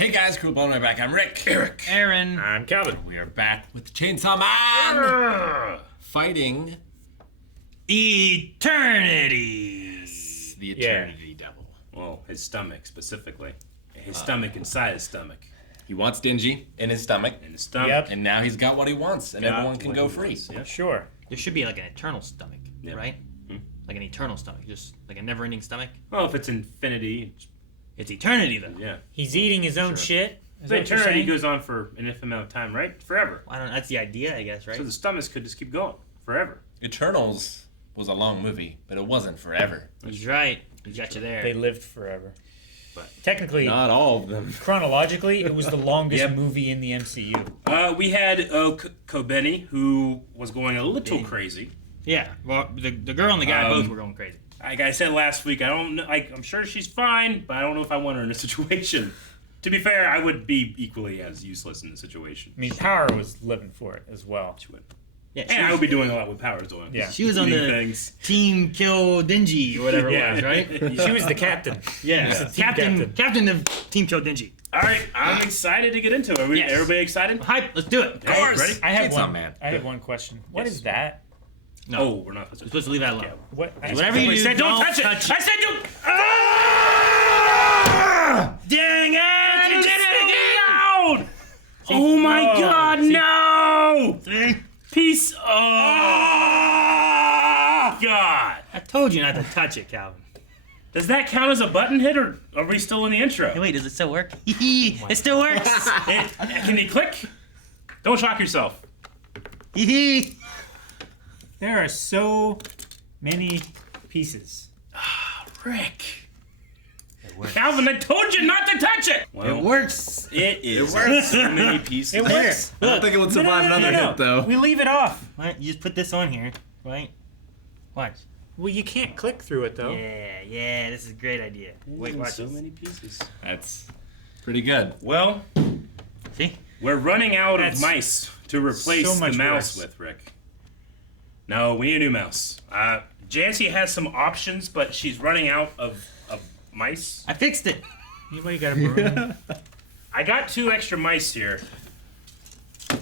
Hey guys, cool blowing my back. I'm Rick. Eric. Aaron. I'm Calvin. We are back with the Chainsaw Man fighting Eternity. the Eternity Devil. Well, his stomach specifically. His stomach inside his stomach. He wants Dingy in his stomach, Yep. and now he's got what he wants, and everyone can go free. Yeah. Sure. There should be like an eternal stomach, Yeah. right? Like an eternal stomach, just like a never-ending stomach. Well, if it's infinity, It's eternity, though. yeah. He's eating his own shit. Is The that what you're eternity saying? goes on for an infinite amount of time, right? Forever. I don't know. That's the idea, I guess, right? So the stomachs could just keep going forever. Eternals was a long movie, but it wasn't forever. He's right. He got you there. They lived forever. But Technically, Not all of them. chronologically, it was the longest Yep. movie in the MCU. we had Kobeni, who was going a little Kobeni. crazy. Yeah. Well, the girl and the guy both were going crazy. Like I said last week, I don't know. I'm sure she's fine, but I don't know if I want her in a situation. To be fair, I would be equally as useless in the situation. I mean, Power was living for it as well. She would. Yeah. And I would be doing a lot what Power's doing. Yeah. She was on Doing the things. team kill Dingy or whatever Yeah. it was, right? She was the captain. Yeah. She's the team Captain of Team Kill Dingy. All right, I'm excited to get into it. Yes. Everybody excited? Hype. Let's do it. Of course. Ready? I have Chainsaw one. Man. I have one question. What Yes. is that? No. Oh, we're not You're supposed to leave that alone. What? Whatever you do, said, don't don't touch it. touch I it. said don't. Dang it! You did it again! Oh my Oh, God! see- No! See? Piece. Oh God! I told you not to touch it, Calvin. Does that count as a button hit, or are we still in the intro? Hey, wait, does it still work? It still works. Can you click? Don't shock yourself. There are so many pieces. Rick. Calvin, I told you not to touch it. Well, It works. It is. So many pieces. It works. I don't think it would survive another hit, though. We leave it off. Right, you just put this on here, right? Watch. Well, you can't click through it though. Yeah, this is a great idea. Wait, watch so this. many pieces. That's pretty good. Well, See? we're running out That's of mice to replace so the much mouse worse. with, Rick. No, we need a new mouse. Jancy has some options, but she's running out of mice. I fixed it. Anybody got a broom? I got 2 extra mice here,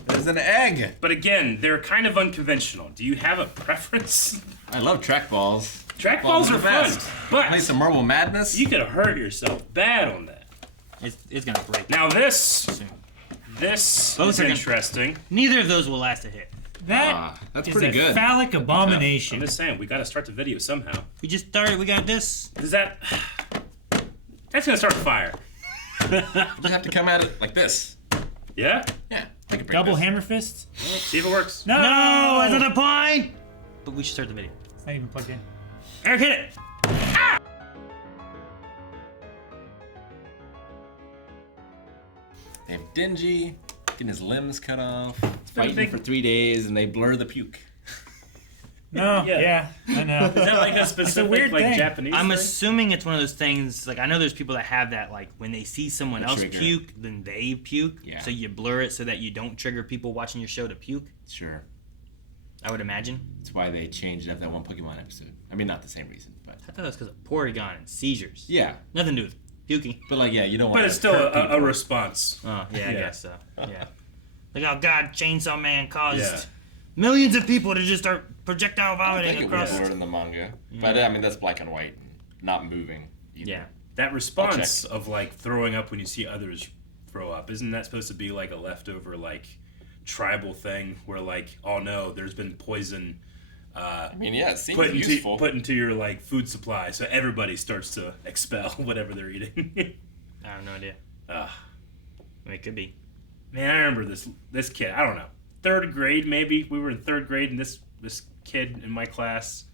There's an egg. but again, they're kind of unconventional. Do you have a preference? I love trackballs. Trackballs are the fun, best. Play but some Marble Madness. you could hurt yourself bad on that. It's gonna break. Now this soon. is Those are gonna- interesting. Neither of those will last a hit. That That's is pretty a good. phallic I'm abomination. just saying, we got to start the video somehow. We just started. We got this. Is that? That's gonna start a fire. You have to come at it like this. Yeah. Yeah. Like a break Double this. hammer fists? See if it works. No! No, that's not the point. But we should start the video. It's not even plugged in. Eric, hit it. They have Dingy getting his limbs cut off, been a fighting big- for 3 days, and they blur the puke. No, Yeah. yeah, I know. Is that like a specific weird like thing. Japanese I'm thing? assuming it's one of those things. Like I know there's people that have that. Like when they see someone The else trigger. puke, then they puke. Yeah. So you blur it so that you don't trigger people watching your show to puke. Sure. I would imagine. That's why they changed it after that one Pokemon episode. I mean, not the same reason, but I thought it was because of Porygon and seizures. yeah. Nothing to do with puking. But like, yeah, you don't want. But it's still a response. Oh yeah, I Yeah. guess so. Yeah. Like oh God, Chainsaw Man caused Yeah. millions of people to just start projectile I vomiting think it across. was more in the manga, but I mean that's black and white, not moving. Either. Yeah. That response of like throwing up when you see others throw up, isn't that supposed to be like a leftover like tribal thing where like, oh no, there's been poison I mean, yeah, it seems put useful. into your like food supply, so everybody starts to expel whatever they're eating. I have no idea. Ah. I mean, it could be. Man, I remember this kid. I don't know, 3rd grade maybe. We were in 3rd grade, and this kid in my class,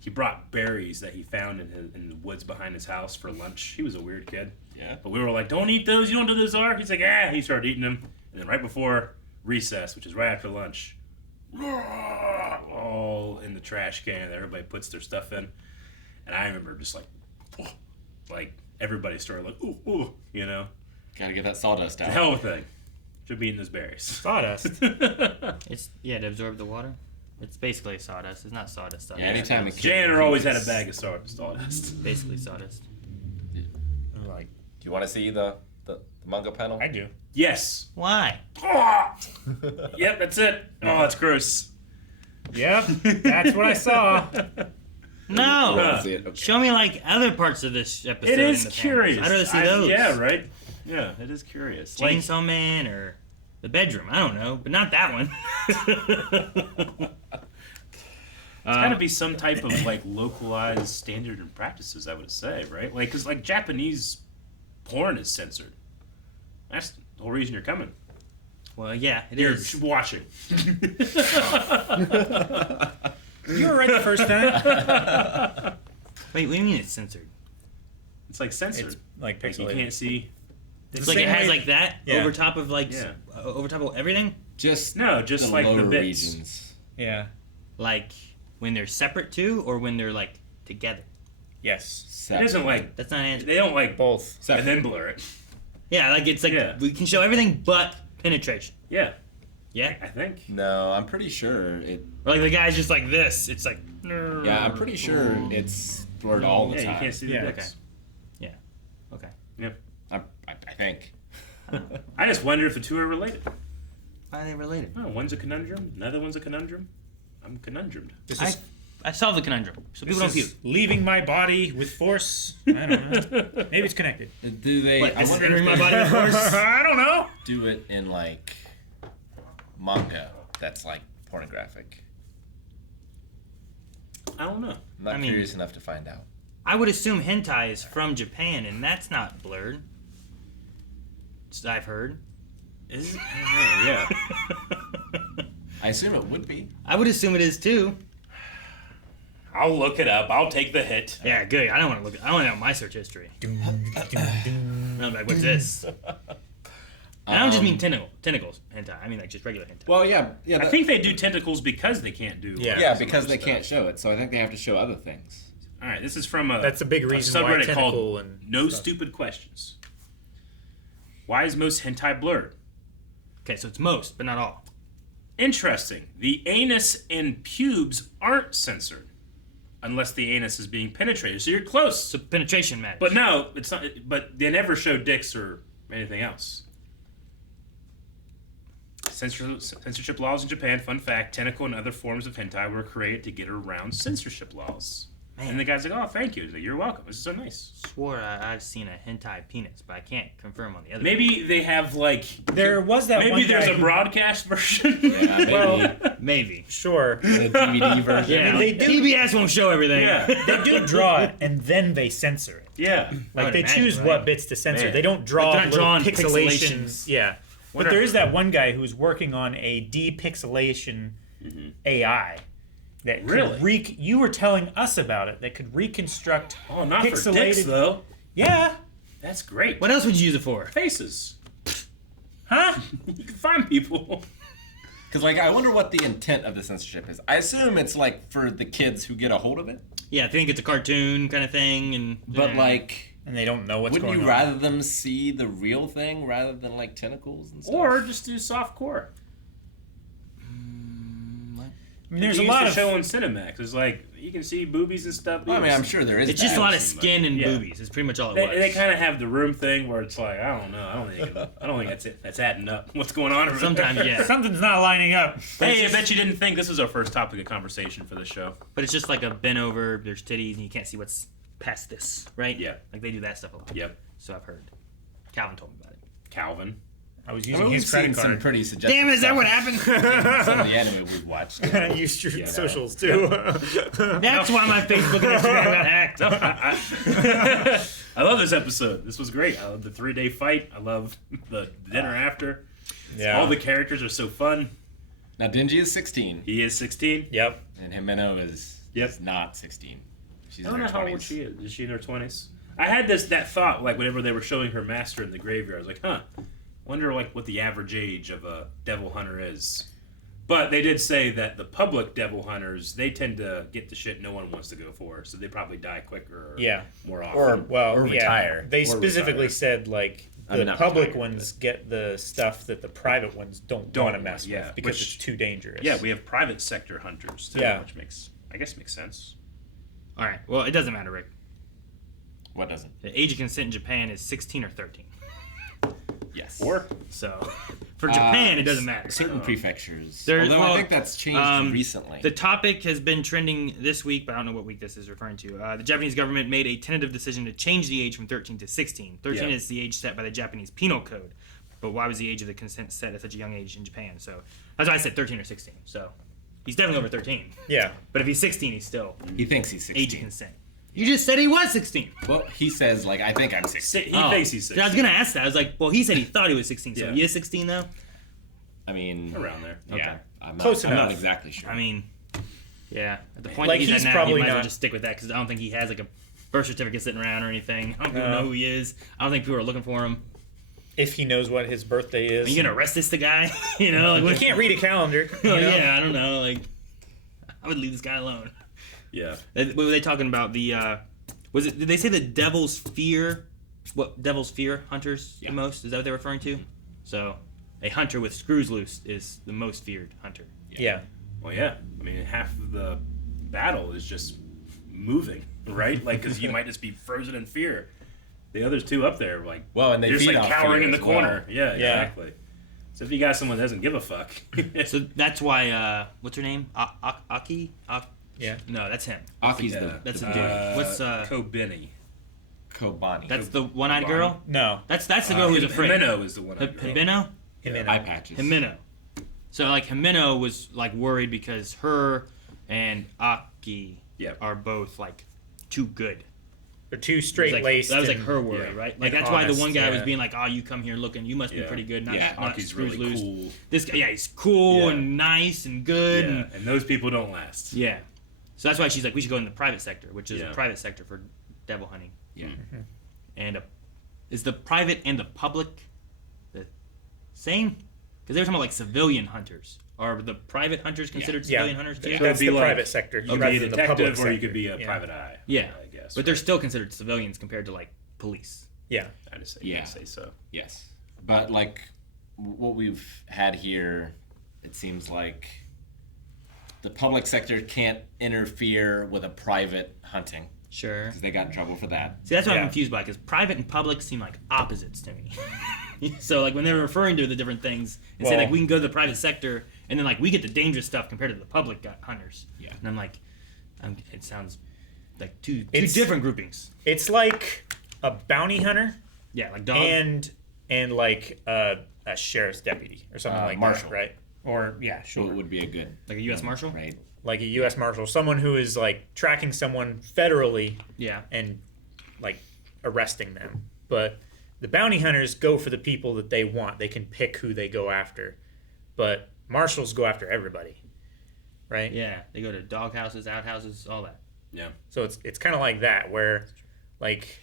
he brought berries that he found in the woods behind his house for lunch. He was a weird kid. Yeah. But we were like, don't eat those. You don't know what those are. He's like, ah. He started eating them, and then right before recess, which is right after lunch, all in the trash can that everybody puts their stuff in. And I remember just like everybody started like, ooh, ooh, you know. Gotta get that sawdust out. The hell with it. Should be eating those berries. Sawdust. It's to absorb the water. It's basically sawdust. It's not sawdust. Yeah, anytime the kid Janitor always had a eats- bag of sawdust. Basically sawdust. Like, Do you want to see the Manga panel? I do. Yes. Why? Oh! Yep, that's it. Oh, that's gross. Yep, that's what I saw. No. Oh, see it? Okay. Show me like other parts of this episode. It is in the panels. curious. I'd rather see those. Yeah, right. Yeah, it is curious. Like, Chainsaw Man or the bedroom. I don't know, but not that one. it's got to be some type of like localized standard and practices, I would say, right? Like, because like Japanese porn is censored. That's the whole reason you're coming. Well, yeah, it You're is. watching. You were right the first time. Wait, what do you mean it's censored? It's like censored. It's like Like, you pixelated. can't see. It's like it has like that Yeah. over top of like Yeah. over top of everything. Just No, just the like the lower bits. regions. Yeah. Like when they're separate too, or when they're like together. Yes. It isn't like That's not an answer. they don't like Both. and then blur it. Yeah, like it's like Yeah. we can show everything but penetration. Yeah, Yeah, I think. No, I'm pretty sure it. or like the guy's just like this. It's like Yeah, I'm pretty sure it's blurred all the Yeah, time. you can't see the Yeah, dicks. okay. I think. I just wonder if the two are related. Why are they related? Oh, one's a conundrum, another one's a conundrum. I'm conundrumed. This I is, I solved the conundrum, so people don't this puke. is leaving my body with force. I don't know. Maybe it's connected. Do they? What, I this is wonder entering if my they body with force? I don't know. do it in like manga that's like pornographic. I don't know. I'm not I mean- curious enough to find out. I would assume hentai is from Japan, and that's not blurred. I've heard. Is it? I don't know, yeah. I assume it would be. I would assume it is too. I'll look it up. I'll take the hit. Yeah, good. I don't want to look. I want to know my search history. I'm like, what's this? And I don't just mean tentacles hentai. I mean like just regular hentai. Well, yeah. I think they do tentacles because they can't do. Yeah. Yeah, some because other they stuff. can't show it, so I think they have to show other things. All right, this is from a That's a big reason why subreddit tentacle called and No stuff. Stupid Questions. Why is most hentai blurred? Okay, so it's most, but not all. Interesting. The anus and pubes aren't censored unless the anus is being penetrated. So you're close. So penetration matters. But no, it's not. But they never show dicks or anything else. Censorship laws in Japan. Fun fact: tentacle and other forms of hentai were created to get around censorship laws. Man. And the guy's like, "Oh, thank you." He's like, "You're welcome. This is so nice." swore I've seen a hentai penis, but I can't confirm on the other. Maybe they have like. There was that Maybe one there's guy a who- broadcast version. Yeah, maybe. Well, Maybe. sure. The DVD version. Yeah, they do- PBS won't show everything. Yeah. They do draw it and then they censor it. Yeah. Like would they imagine, choose right? what bits to censor. Man. They don't draw Like, they're not little drawing pixelations. pixelations. Yeah. But Whatever. there is that one guy who's working on a depixelation AI that Really? could you were telling us about it that could reconstruct Oh, not for pixelated. dicks though. Yeah. That's great. What else would you use it for? Faces. Huh? You can find people. Because, like, I wonder what the intent of the censorship is. I assume it's, like, for the kids who get a hold of it. Yeah, I think it's a cartoon kind of thing, and But, yeah. like, And they don't know what's wouldn't going you on. rather them see the real thing rather than, like, tentacles and stuff? Or just do soft core. I mean, there's They a used lot to of show on Cinemax. It's like you can see boobies and stuff. Well, I mean, I'm sure there is it's just that. a lot of skin and Yeah. boobies. It's pretty much all it was. They kind of have the room thing where it's like I don't know. I don't think that's it. That's adding up. What's going on? over Sometimes, there? yeah. something's not lining up. Hey, I bet you didn't think this was our first topic of conversation for this show. But it's just like a bent over. There's titties, and you can't see what's past this, right? Yeah. Like they do that stuff a lot. Yep. So I've heard. Calvin told me about it. Calvin. I was I using mean, we've his seen credit some card. pretty suggestive Damn, is that stuff what happened? in some of the anime we've watched. I used your Yeah. socials too. That's why my Facebook and Instagram got hacked. I love this episode. This was great. I love the 3-day fight. I love the dinner after. Yeah. All the characters are so fun. Now, Dingy is 16, He is 16. Yep. and Himeno is not 16. She's I in don't her know how 20s. old she is. Is she in her 20s? I had that thought like whenever they were showing her master in the graveyard. I was like, huh. Wonder like what the average age of a devil hunter is. But they did say that the public devil hunters, they tend to get the shit no one wants to go for, so they probably die quicker or Yeah. more often. Or Or yeah. retire. They Or specifically retire. said like I the mean, not public retire, ones get the stuff that the private ones don't Don't want to want, mess yeah, with because which- it's too dangerous. Yeah, we have private sector hunters too, Yeah. which I guess makes sense. All right. Well, it doesn't matter, Rick. What doesn't? The age of consent in Japan is 16 or 13. Yes. Or So for Japan, it doesn't matter. Certain prefectures. There- Although well, I think that's changed recently. The topic has been trending this week, but I don't know what week this is referring to. The Japanese government made a tentative decision to change the age from 13 to 16. 13 is the age set by the Japanese Penal Code. But why was the age of the consent set at such a young age in Japan? So that's why I said 13 or 16. So he's definitely over 13. Yeah. But if he's 16, he's still He thinks he's 16. age of consent. You just said he was 16. Well, he says, like, I think I'm 16. he thinks he's 16. I was going to ask that. I was like, well, he said he thought he was 16. So Yeah. he is 16, though? I mean, Around there. yeah. Okay. I'm Close not, I'm not enough. exactly sure. I mean, yeah. At the point Like, that he's he's at now, probably he might as well not- just stick with that because I don't think he has like a birth certificate sitting around or anything. I don't think No. people know who he is. I don't think people are looking for him. If he knows what his birthday is. Are you gonna arrest this guy? You know, like, You what, can't read a calendar. You know? yeah, I don't know. Like, I would leave this guy alone. Yeah. What were they talking about? The was it? Did they say the devil's fear? What devil's fear hunters the most? Is that what they're referring to? So, a hunter with screws loose is the most feared hunter. Yeah. Well, yeah. I mean, half of the battle is just moving, right? Like, because you might just be frozen in fear. The other two up there, like, well, and they they're just feed like off cowering fear in the as corner. well. Yeah, exactly. So if you got someone that doesn't give a fuck, So that's why. What's her name? Aki? Yeah. No, that's him. Aki's That's the the dude. What's Kobeni. Kobani. That's the one-eyed girl. No. That's the girl who's afraid. Himeno is the one. Himeno. eye patches. Himeno. So like Himeno was like worried because her and Aki are both like too good. They're too That straight laced. was like her worry, right? Like and that's why the honest, one guy was yeah. being like, "Oh, you come here looking, you must be pretty good." Not, Yeah, not Aki's screws really loose. cool. This guy, he's cool Yeah. and nice and good. Yeah, and those people don't last. Yeah. So that's why she's like, we should go in the private sector, which is Yeah. a private sector for devil hunting. Yeah. And is the private and the public the same? Because they were talking about like civilian hunters. Are the private hunters considered Yeah. civilian hunters too? Could That's be the like- private sector. You could rather be a than the public detective, or you sector. could be a Yeah. private eye. Yeah. I guess. But they're still considered civilians compared to like police. Yeah. I just say, Yeah. say so. Yes. But, like, what we've had here, it seems like the public sector can't interfere with a private hunting Sure. because they got in trouble for that. See, that's what I'm Yeah. confused by, because private and public seem like opposites to me. So, like, when they're referring to the different things, and say, Well- like, we can go to the private sector, and then, like, we get the dangerous stuff compared to the public hunters. Yeah. And I'm like, it sounds like two It's- different groupings. It's like a bounty hunter Yeah, like dog. and like a sheriff's deputy or something like marshal. that, right? Or yeah, So sure. it would be a good, like a U.S. Marshal? right? Like a U.S. Marshal, someone who is like tracking someone federally Yeah. and like arresting them. But the bounty hunters go for the people that they want. They can pick who they go after. But marshals go after everybody, right? Yeah. They go to dog houses, outhouses, all that. Yeah. So it's kind of like that, where like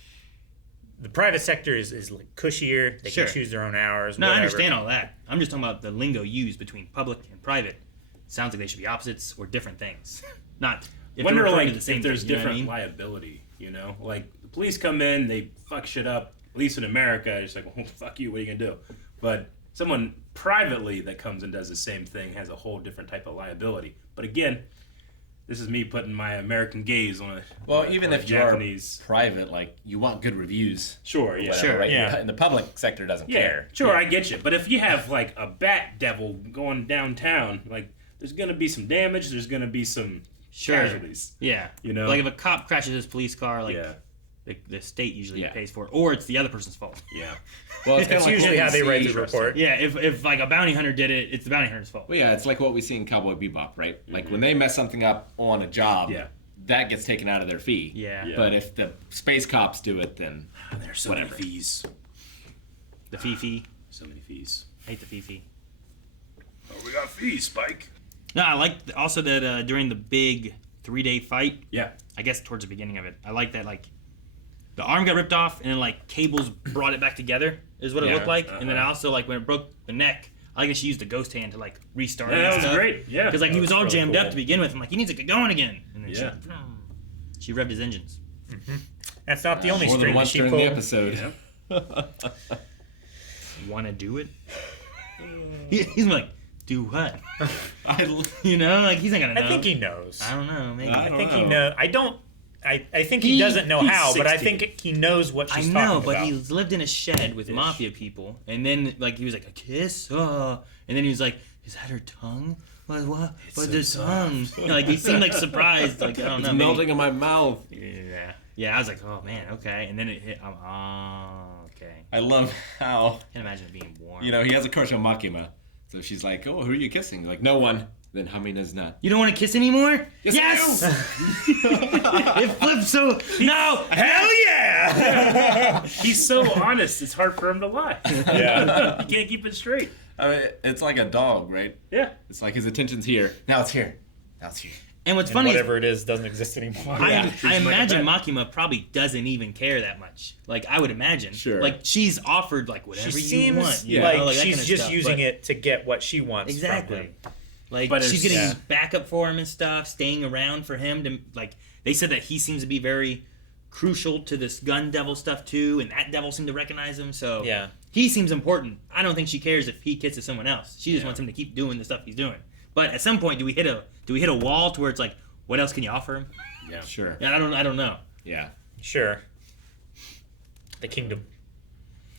the private sector is like cushier. They Sure. can choose their own hours. No, I whatever. understand all that. I'm just talking about the lingo used between public and private. Sounds like they should be opposites or different things. Not if Wonder they're referring like to the same if there's thing, you know what I different mean? liability. You know, like the police come in, they fuck shit up. At least in America, it's like, well, fuck you. What are you gonna do? But someone privately that comes and does the same thing has a whole different type of liability. But again, this is me putting my American gaze on it. Well, even if you are Japanese, private, like, you want good reviews. sure, yeah, Whatever, Sure, right? yeah. And the public sector doesn't yeah, care. sure, I get you. But if you have like a bat devil going downtown, like there's gonna be some damage. There's gonna be some Sure. casualties. Yeah. You know? Like if a cop crashes his police car, like Yeah, the state usually Yeah. pays for it, or it's the other person's fault. yeah. Well, It's kinda like usually what how we they write see- the report. Yeah, if like a bounty hunter did it, it's the bounty hunter's fault. Well, yeah, it's like what we see in Cowboy Bebop, right? Like when they mess something up on a job, Yeah. that gets taken out of their fee. Yeah. Yeah. But if the space cops do it, then There's so Whatever. many fees. The fee. So many fees. I hate the fee. Oh, we got fees, Spike. No, I like also that during the big 3-day fight, Yeah. I guess towards the beginning of it, I like that like the arm got ripped off and then like cables brought it back together is what it Yeah. looked like, and then I also like when it broke the neck, I like that she used the ghost hand to like restart it. Yeah, and that was stuff. great. Yeah. Because like he That was all really jammed up cool. to begin with. I'm like, he needs to get going again. And then Yeah. she revved his engines. That's not the only more than string that once she during the pulled. episode. Want to do it? He's like, do what? I, You know, like he's not gonna know. I think he knows. I don't know. Maybe. I I don't think he know. knows. I don't. I think he doesn't know he's how, but I 16. think he knows what I she's know, talking but about. he's lived in a shed with mafia people, and then like he was like a kiss, and then he was like, "Is that her tongue? What? But the tongue?" Like he seemed like surprised, like I don't know. It's melting in my mouth. Yeah. I was like, "Oh man, okay," and then it hit. Okay. I love how, Can't imagine it being warm. he has a crush on Makima. So she's like, "Oh, who are you kissing?" Like, no one. Then Hamina's not. You don't want to kiss anymore? Yes, It flips so. No! Hell yeah! He's so honest. It's hard for him to lie. Yeah. You can't keep it straight. I mean, it's like a dog, right? Yeah. It's like his attention's here. Now it's here. Now it's here. And what's And funny is whatever it is doesn't exist anymore. I imagine Makima probably doesn't even care that much. Like, I would imagine. Sure. Like, she's offered, like, She whatever you seems want. You like know, like that she's kind of just stuff, using but- it to get what she wants. From Exactly. him. Like, But she's it's- getting backup for him and stuff, staying around for him to, like, they said that he seems to be very crucial to this gun devil stuff, too, and that devil seemed to recognize him, so. Yeah. He seems important. I don't think she cares if he kisses someone else. She just wants him to keep doing the stuff he's doing. But at some point, do we hit a wall to where it's like, what else can you offer him? Yeah. Sure. Yeah, I don't know. Yeah. Sure. The kingdom.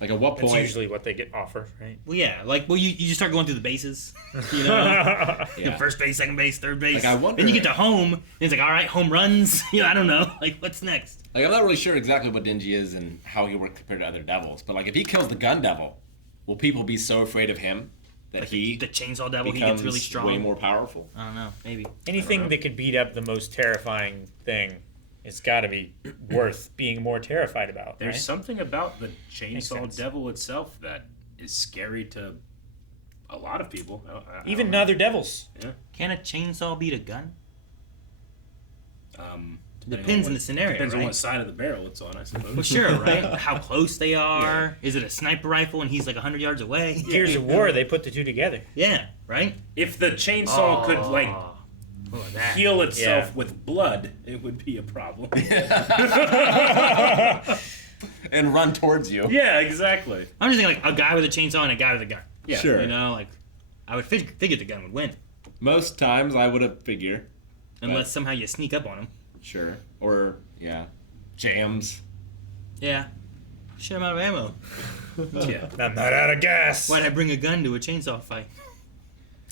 Like at what That's point? usually what they get offered, right? Well, yeah, like, you just start going through the bases, you know, Yeah. first base, second base, third base. Like, I wonder- Then you get to home, and it's like, all right, home runs. I don't know, like, what's next? Like I'm not really sure exactly what Denji is and how he works compared to other devils, but like if he kills the gun devil, will people be so afraid of him that Like he the chainsaw devil, he becomes gets really strong. way more powerful? I don't know, maybe. Anything that could beat up the most terrifying thing, it's got to be worth being more terrified about. There's right? something about the Makes chainsaw sense. devil itself that is scary to a lot of people. I Even don't know. other devils. Can a chainsaw beat a gun? Depending Depends on on the scenario, Depends on right? what side of the barrel it's on, I suppose. Well, sure, right? How close they are. Is it a sniper rifle and he's like 100 yards away? Gears of War, they put the two together. Yeah, right? If the chainsaw could like Oh, that. heal itself Yeah. with blood, it would be a problem. And run towards you. Yeah, exactly. I'm just thinking like a guy with a chainsaw and a guy with a gun. Yeah. Sure. You know, like, I would figure the gun would win. Most times I would have figured. Unless somehow you sneak up on him. Sure. Or yeah, jams. Yeah. Shit, I'm out of ammo. Yeah. I'm not out of gas. Why'd I bring a gun to a chainsaw fight?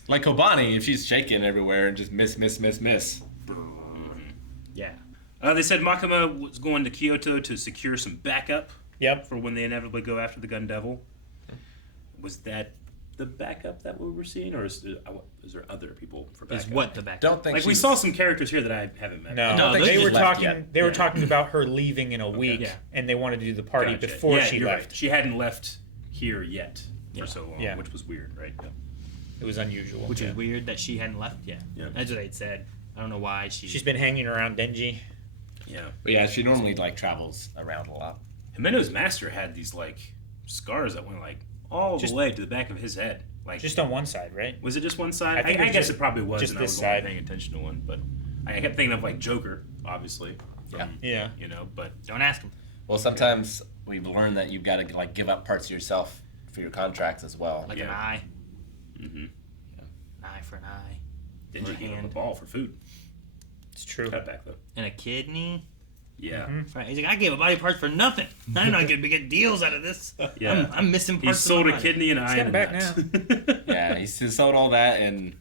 Like Kobani, if she's shaking everywhere and just miss. Yeah. They said Makima was going to Kyoto to secure some backup Yep. for when they inevitably go after the gun devil. Was that the backup that we were seeing, or is there other people for backup? Is what the back? Don't think Like we she's- saw some characters here that I haven't met. No, No, they those were just left talking. yet. They were Yeah. talking about her leaving in a week, Yeah. and they wanted to do the party Gotcha. before Yeah, she you're left. right. She hadn't left here yet Yeah. for so long, Yeah. which was weird, right? Yeah. It was unusual. Which is weird that she hadn't left yet. Yeah. That's what they'd said. I don't know why she. She's been hanging around Denji. Yeah. But yeah, she normally like travels around a lot. Himeno's master had these like scars that went like all Just- the way to the back of his head. Like, Just on one side, right? was it just one side? I think it I was guess just- it probably was, just and I this was only side. paying attention to one. But I kept thinking of like Joker, obviously. Yeah. Yeah. You know, but Don't ask him. Well, sometimes we've learned that you've got to like give up parts of yourself for your contracts as well. Like Yeah. an eye. mm-hmm. An eye for an eye. Then Or you a gave him a hand. ball for food. It's true. Cut back though. And a kidney. Yeah. Right. He's like, I gave a body parts for nothing. I'm not going to get deals out of this. Yeah. I'm missing He parts sold of a my body. kidney and an eye got and it a back nut. Yeah, he sold all that and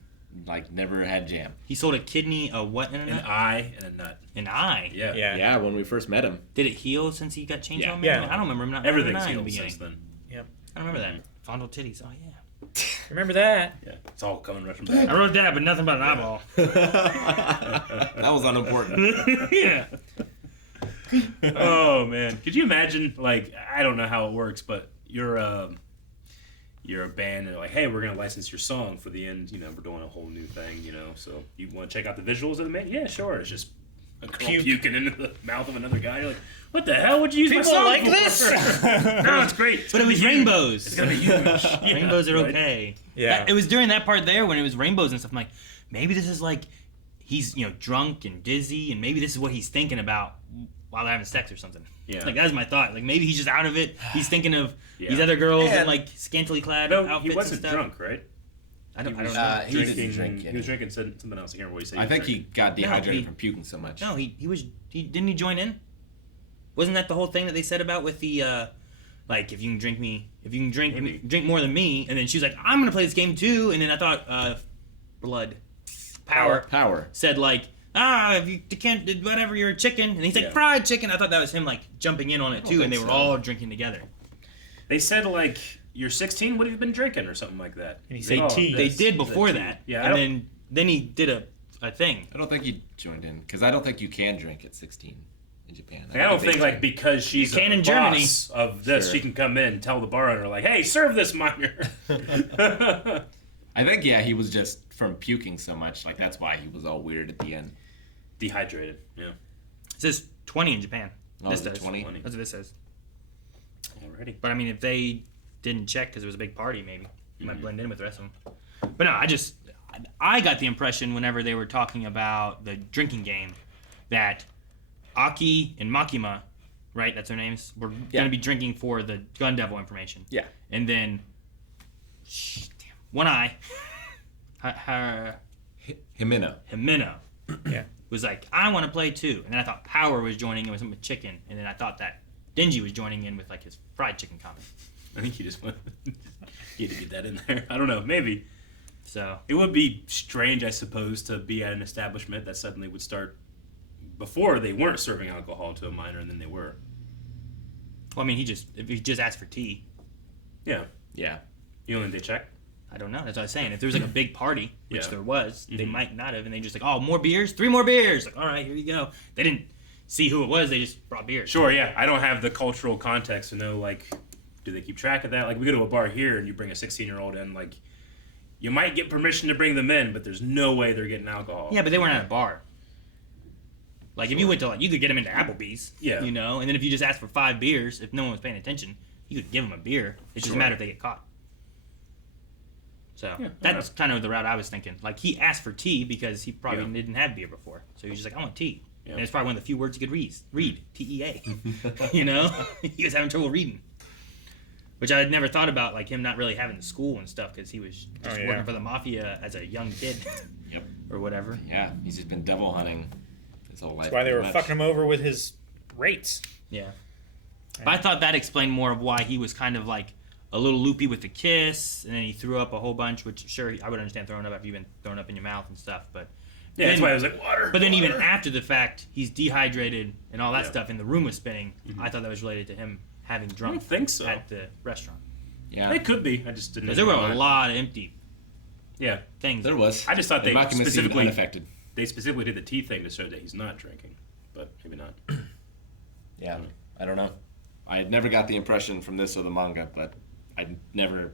like never had jam. He sold a kidney, a what, and a An nut? eye and a nut. An eye. Yeah. Yeah. Yeah, when we first met him. Did it heal since he got chainsaw Yeah. man? Yeah. I don't remember him not having an Everything's eye in the healed beginning. since then. Yep. I don't remember that. Fondle titties. Oh, yeah. Remember that? Yeah. It's all coming right from back. I wrote that, but nothing about an eyeball. That was unimportant. Yeah. Oh man, could you imagine? Like, I don't know how it works, but you're a band, and they're like, hey, we're gonna license your song for the end. You know, we're doing a whole new thing. You know, so you want to check out the visuals of the man? Yeah, sure. It's just a girl puking into the mouth of another guy. You're like, what the hell would you use my People song like for? this? No, it's great. It's But it gonna was be huge. rainbows. It's gonna be huge. Yeah, Rainbows are right? okay. Yeah. It was during that part there when it was rainbows and stuff. I'm like, maybe this is like, he's, drunk and dizzy, and maybe this is what he's thinking about while they're having sex or something. Yeah. Like, that was my thought. Like, maybe he's just out of it. He's thinking of Yeah. these other girls in, And- like, scantily clad No, outfits he and wasn't stuff. drunk, right? I don't He was know. he didn't drink He was drinking something else. I can't remember what he said. I was think he drinking. got dehydrated he- from puking so much. No, he didn't he join in? Wasn't that the whole thing that they said about with the like if you can drink more than me, and then she was like, I'm gonna play this game too, and then I thought Power said like, if you can't whatever, you're a chicken, and he's like Yeah. fried chicken. I thought that was him like jumping in on it too, and they think were so. all drinking together. They said like, "You're 16. What have you been drinking?" or something like that. And he said tea. They this, did before tea. that, Yeah, and then he did a thing. I don't think he joined in because I don't think you can drink at 16 in Japan. I don't think like because she's You can a in Germany. boss of this, Sure. she can come in and tell the bar owner like, "Hey, serve this minor." I think he was just from puking so much. Like that's why he was all weird at the end. Dehydrated. Yeah. It says 20 in Japan. Oh, This is it does. 20? That's what this says. Alrighty. But I mean, if they didn't check because it was a big party, maybe it might blend in with the rest of them. But no, I got the impression whenever they were talking about the drinking game that Aki and Makima, right? That's their names. Were going to be drinking for the Gun Devil information. Yeah. And then, One Eye, Himeno. Himeno, Yeah. was like, I want to play too. And then I thought Power was joining in with something with chicken. And then I thought that Denji was joining in with like his fried chicken comment. I think he just went. He had to get that in there. I don't know. Maybe So it would be strange, I suppose, to be at an establishment that suddenly would start. Before they weren't serving alcohol to a minor, and then they were. well, I mean, if he just asked for tea, Yeah. Yeah. You don't think they check? I don't know. That's what I was saying. If there was like a big party, which Yeah. there was, they Mhm. might not have, and they just like, oh, more beers, 3 more beers. Like, all right, here you go. They didn't see who it was. They just brought beers. Sure. Yeah. I don't have the cultural context to know like, do they keep track of that? Like, we go to a bar here, and you bring a 16-year-old in, like, you might get permission to bring them in, but there's no way they're getting alcohol. Yeah, but they weren't at a bar. Like if you went to like, you could get them into Applebee's. Yeah. You know, and then if you just asked for 5 beers, if no one was paying attention, you could give them a beer. It's just Sure. a matter if they get caught. So Yeah, that's kind of the route I was thinking. Like he asked for tea because he probably Yeah. didn't have beer before, so he was just like, I want tea. Yeah. And it's probably one of the few words he could read. T-E-A. You know, he was having trouble reading. Which I had never thought about, like him not really having the school and stuff because he was just yeah. working for the mafia as a young kid. Yep. Or whatever. Yeah. He's just been devil hunting his whole life. That's why they were pretty much. fucking him over with his rates. Yeah. But I thought that explained more of why he was kind of like a little loopy with the kiss, and then he threw up a whole bunch, which sure, I would understand throwing up after you've been thrown up in your mouth and stuff, but Yeah, that's then- why I was like, water. But then even water. after the fact, he's dehydrated and all that Yeah. stuff, and the room was spinning. I thought that was related to him having drunk don't think so. at the restaurant. Yeah. It could be. I just didn't. Because there were know a why. lot of empty Yeah. things. There was. I just thought they Makima seemed specifically unaffected. did the tea thing to show that he's not drinking, but maybe not. Yeah. I don't know. I had never got the impression from this or the manga, but it never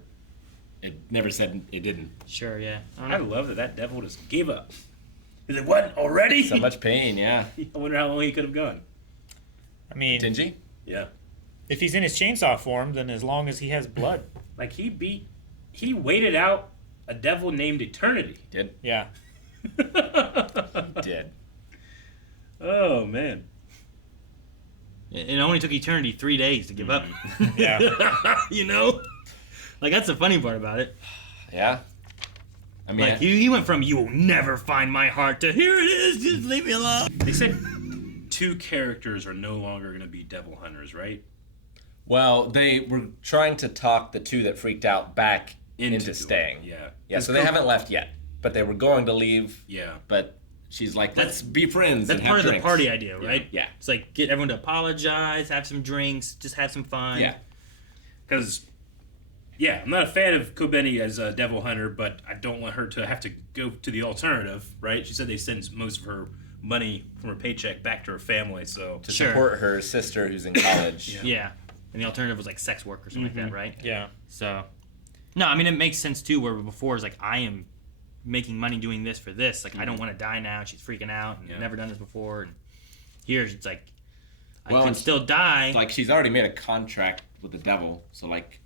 said it didn't. Sure, yeah. I don't I know. love that devil just gave up. He's like, what, already? So much pain, yeah. I wonder how long he could have gone. I mean, Tenji? Yeah. if he's in his chainsaw form, then as long as he has blood. Like, he waited out a devil named Eternity. Did. Yeah. Did. Oh, man. It only took Eternity 3 days to give up. Yeah. You know? Like, that's the funny part about it. Yeah. I mean, Like, he went from, you will never find my heart, to here it is, just leave me alone. They said 2 characters are no longer going to be devil hunters, right? well, they were trying to talk the two that freaked out back into staying. Yeah. Yeah, so they haven't left yet, but they were going to leave. Yeah. But she's like, let's be friends. That's and part have of the drinks. party idea, right? Yeah. It's like, get everyone to apologize, have some drinks, just have some fun. Yeah. Because, yeah, I'm not a fan of Kobeni as a devil hunter, but I don't want her to have to go to the alternative, right? She said they send most of her money from her paycheck back to her family, so... To Sure. support her sister who's in college. Yeah. And the alternative was like sex work or something like that, right? Yeah. So, no, I mean, it makes sense too, where before it's like, I am making money doing this for this. Like, I don't want to die now. She's freaking out and Yeah. never done this before. And here it's like, I Well, could it's still die. Like, she's already made a contract with the devil, so, like,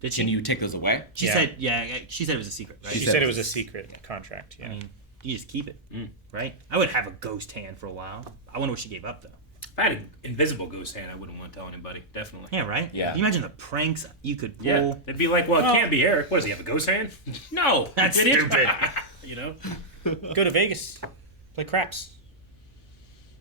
Did she? can you take those away? She Yeah. said, she said it was a secret, right? She said it was a secret contract. Yeah. I mean, you just keep it, Mm. right? I would have a ghost hand for a while. I wonder what she gave up, though. If I had an invisible ghost hand, I wouldn't want to tell anybody. Definitely. Yeah, right? Yeah. Can you imagine the pranks you could pull? Yeah. They'd be like, well, it can't be Eric. What does he have, a ghost hand? No. That's idiot. stupid. You know? Go to Vegas, play craps.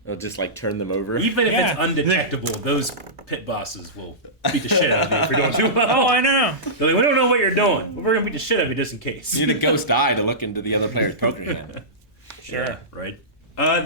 They'll just like turn them over. Even if Yeah. it's undetectable, those pit bosses will beat the shit out of you if you're doing too well. Oh, I know. They're like, we don't know what you're doing, but we're going to beat the shit out of you just in case. You need a ghost eye to look into the other player's poker hand. Sure. Yeah, right.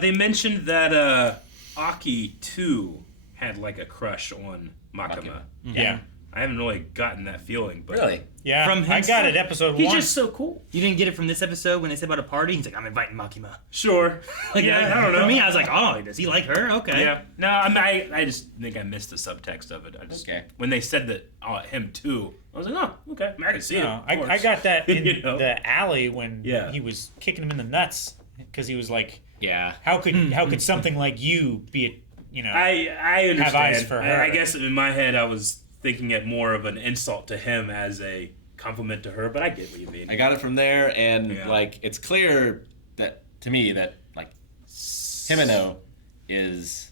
They mentioned that Aki, too, had like a crush on Makima. Yeah. I haven't really gotten that feeling, but Really? Yeah. From I his- got it. Episode he's 1. just so cool. You didn't get it from this episode when they said about a party? He's like, I'm inviting Makima. Sure. Yeah, I don't know. For me, I was like, oh, does he like her? Okay. Yeah. No, I just think I missed the subtext of it. I just Okay. when they said that him too, I was like, oh, okay, I can see No, it. of I course. got that in You know? the alley when Yeah. he was kicking him in the nuts because he was like, Yeah. how could something like you be a, you know? I understand. Have eyes for her. I guess in my head I was thinking it more of an insult to him as a compliment to her, but I get what you mean. I got it from there, and Yeah. like it's clear that to me that like Himeno is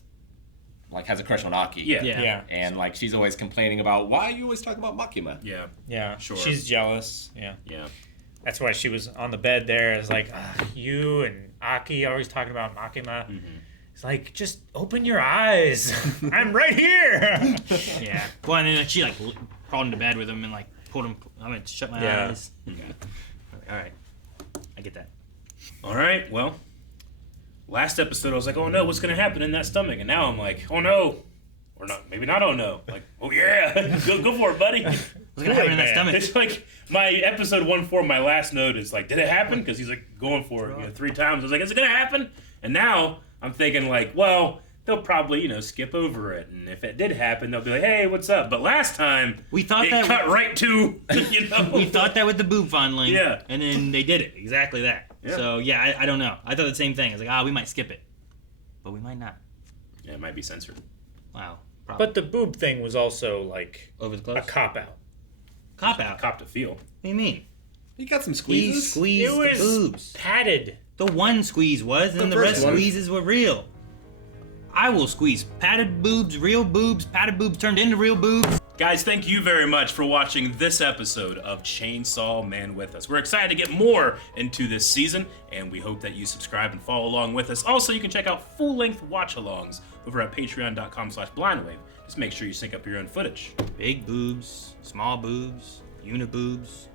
like has a crush on Aki. Yeah. Yeah. yeah. And like she's always complaining about why you always talk about Makima. Yeah. Yeah. Sure. She's jealous. Yeah. Yeah. That's why she was on the bed there. It's like, you and Aki always talking about Makima. Mm-hmm. It's like, just open your eyes. I'm right here. Yeah. Well, and then she like crawled into bed with him and like pulled him. I'm gonna shut my Yeah. eyes. Okay. All right. I get that. All right. Well, last episode I was like, oh no, what's gonna happen in that stomach? And now I'm like, oh no, or not. Maybe not. Oh no. Like, oh yeah, go for it, buddy. What's gonna happen in that man. stomach? It's like my episode 1-4, my last note is like, did it happen? Because he's like going for it 3 times. I was like, is it gonna happen? And now I'm thinking like, well, they'll probably skip over it, and if it did happen, they'll be like, hey, what's up? But last time We thought it that cut right to we thought that with the boob fondling. Yeah. And then they did it exactly that. Yeah. So yeah, I don't know. I thought the same thing. I was like, we might skip it, but we might not. Yeah, it might be censored. Wow. Probably. But the boob thing was also like Over the a clothes. cop out. Cop out. Cop to feel. What do you mean? You got some He squeezes. squeezed It was the boobs. padded. The one squeeze was, and then the first rest one. squeezes were real. I will squeeze padded boobs, real boobs, padded boobs turned into real boobs. Guys, thank you very much for watching this episode of Chainsaw Man with us. We're excited to get more into this season, and we hope that you subscribe and follow along with us. Also, you can check out full-length watch-alongs over at patreon.com/blindwave. Just make sure you sync up your own footage. Big boobs, small boobs, uniboobs,